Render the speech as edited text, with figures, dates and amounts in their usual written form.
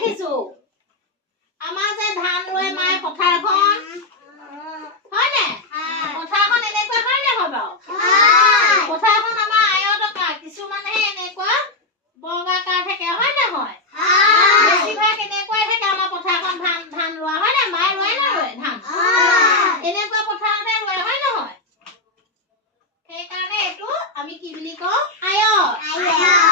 দেখিছো আমাৰ যে ধান ৰোৱে মায়ে পথাৰখন হয় নে পথাৰখন এনেকুৱা হয় নে হয় বাৰু পথাৰখন আমাৰ আয়তকা কিছুমানহে এনেকুৱা বৰ্গাকাৰ থাকে হয় নে হয় বেছিভাগ এনেকুৱাই থাকে আমাৰ পথাৰখন ধান ৰোৱা হয় নে মায়ে ৰোৱে না ৰোৱে ধান এনেকুৱা পথাৰতে ৰোৱে হয় নহয় সেইকাৰণে এইটো আমি কি বুলি কওঁ আয়ত